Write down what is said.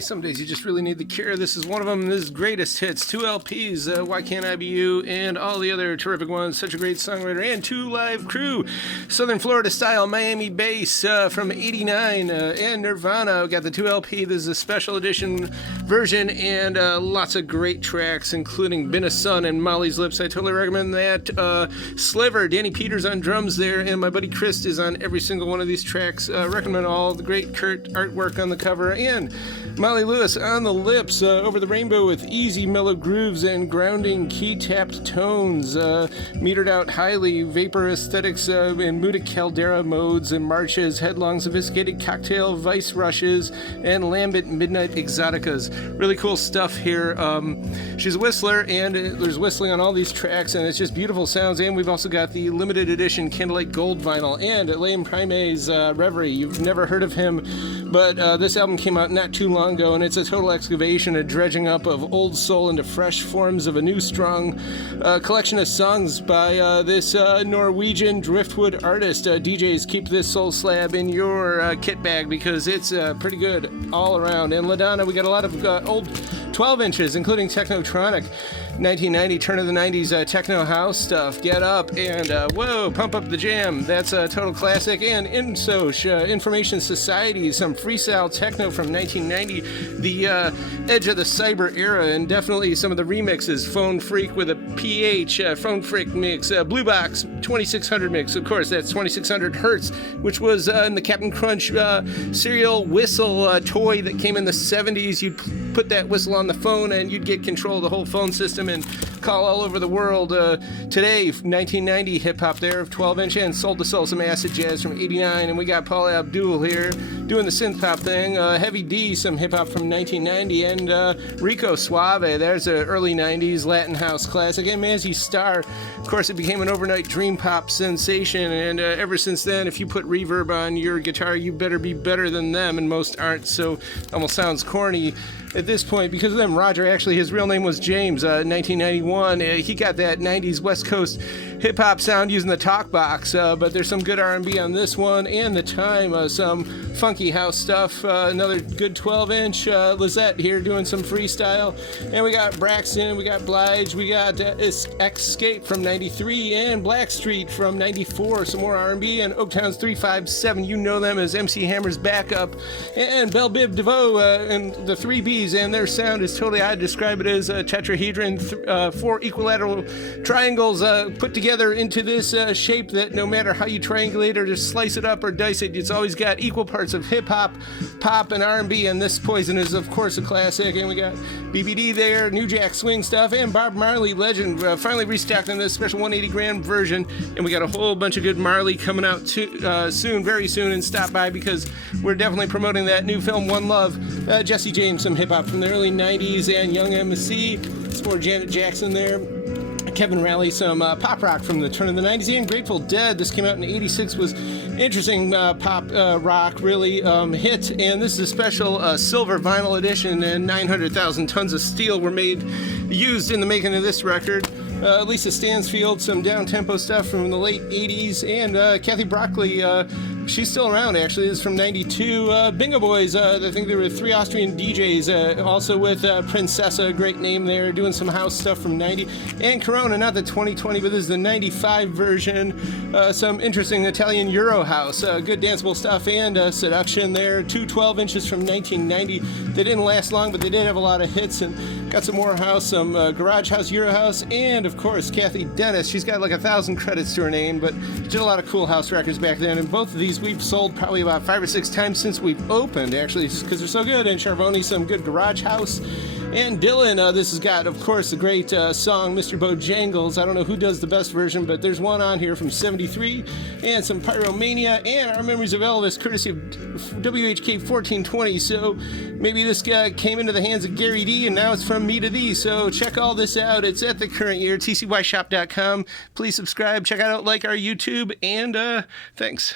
Some days you just really need the cure. This is one of them. This is Greatest Hits, 2 LPs, Why Can't I Be You, and all the other terrific ones. Such a great songwriter, and 2 live crew. Southern Florida style, Miami bass from 89, and Nirvana. We got the 2 LP. This is a special edition version, and lots of great tracks, including Been a Sun and Molly's Lips. I totally recommend that. Sliver, Danny Peters on drums there, and my buddy Chris is on every single one of these tracks. Recommend all the great Kurt artwork on the cover, and Molly Lewis on the lips, Over the Rainbow with easy mellow grooves and grounding key-tapped tones, metered out highly, vapor aesthetics in moody caldera modes and marches, headlong sophisticated cocktail vice rushes, and lambent midnight exoticas. Really cool stuff here. She's a whistler, and there's whistling on all these tracks, and it's just beautiful sounds. And we've also got the limited edition Candlelight Gold vinyl, and Liam Prime's Reverie. You've never heard of him, but this album came out not too long ago, and it's a total excavation, a dredging up of old soul into fresh forms of a new strong collection of songs by this Norwegian driftwood artist. DJs, keep this soul slab in your kit bag because it's pretty good all around. And LaDonna, we got a lot of old 12 inches, including Technotronic, 1990, turn of the 90s techno house stuff. Get up and whoa, pump up the jam. That's a total classic. And InSoc, Information Society, some freestyle techno from 1990, the edge of the cyber era, and definitely some of the remixes. Phone Freak with a PH, Phone Freak mix, Blue Box 2600 mix. Of course, that's 2600 hertz, which was in the Captain Crunch serial whistle toy that came in the 70s. You'd put that whistle on the phone and you'd get control of the whole phone system and call all over the world. Today, 1990 hip-hop there of 12-inch, and Soul to Soul, some acid jazz from 89, and we got Paula Abdul here doing the synth-pop thing. Heavy D, some hip-hop from 1990, and Rico Suave, there's an early 90s Latin house classic, and Mazzy Star. Of course, it became an overnight dream pop sensation, and ever since then, if you put reverb on your guitar, you better be better than them, and most aren't, so almost sounds corny at this point because of them. Roger, actually, his real name was James. 1991, he got that 90s West Coast hip-hop sound using the talk box, but there's some good R&B on this one, and the time, some funky house stuff. Another good 12-inch, Lizette here doing some freestyle, and we got Braxton, we got Blige, we got Escape from 93, and Blackstreet from 94, some more R&B, and Oaktown's 357, you know them as MC Hammer's backup, and Belle Biv DeVoe and the 3Bs, and their sound is totally, I'd describe it as a tetrahedron, 4 equilateral triangles put together into this shape that no matter how you triangulate or just slice it up or dice it, it's always got equal parts of hip-hop, pop, and R&B, and this Poison is, of course, a classic. And we got BBD there, New Jack Swing stuff, and Bob Marley, legend, finally restocked in this special 180 gram version, and we got a whole bunch of good Marley coming out soon, very soon, and stop by because we're definitely promoting that new film, One Love. Jesse James, some hip-hop from the early 90s, and Young MC, some more Janet Jackson there. Kevin Raleigh, some pop rock from the turn of the 90s, and Grateful Dead. This came out in 86, was interesting pop rock, really hit, and this is a special silver vinyl edition, and 900,000 tons of steel were used in the making of this record. Lisa Stansfield, some down-tempo stuff from the late 80s, and Kathy Broccoli, she's still around, actually. This is from 92. Bingo Boys, I think there were 3 Austrian DJs, also with Princessa, great name there, doing some house stuff from 90. And Corona, not the 2020, but this is the 95 version. Some interesting Italian Euro house, good danceable stuff, and Seduction there. 2 12 inches from 1990. They didn't last long, but they did have a lot of hits, and got some more house, some Garage House, Euro House, and of course, Kathy Dennis. She's got like 1,000 credits to her name, but she did a lot of cool house records back then, and both of these we've sold probably about 5 or 6 times since we've opened, actually, because they're so good. And Charvoni, some good Garage House. And Dylan, this has got, of course, the great song, Mr. Bojangles. I don't know who does the best version, but there's one on here from 73, and some Pyromania, and Our Memories of Elvis, courtesy of WHK 1420. So maybe this guy came into the hands of Gary D, and now it's from me to thee. So check all this out. It's at the current year, tcyshop.com. Please subscribe, check out, like our YouTube, and thanks.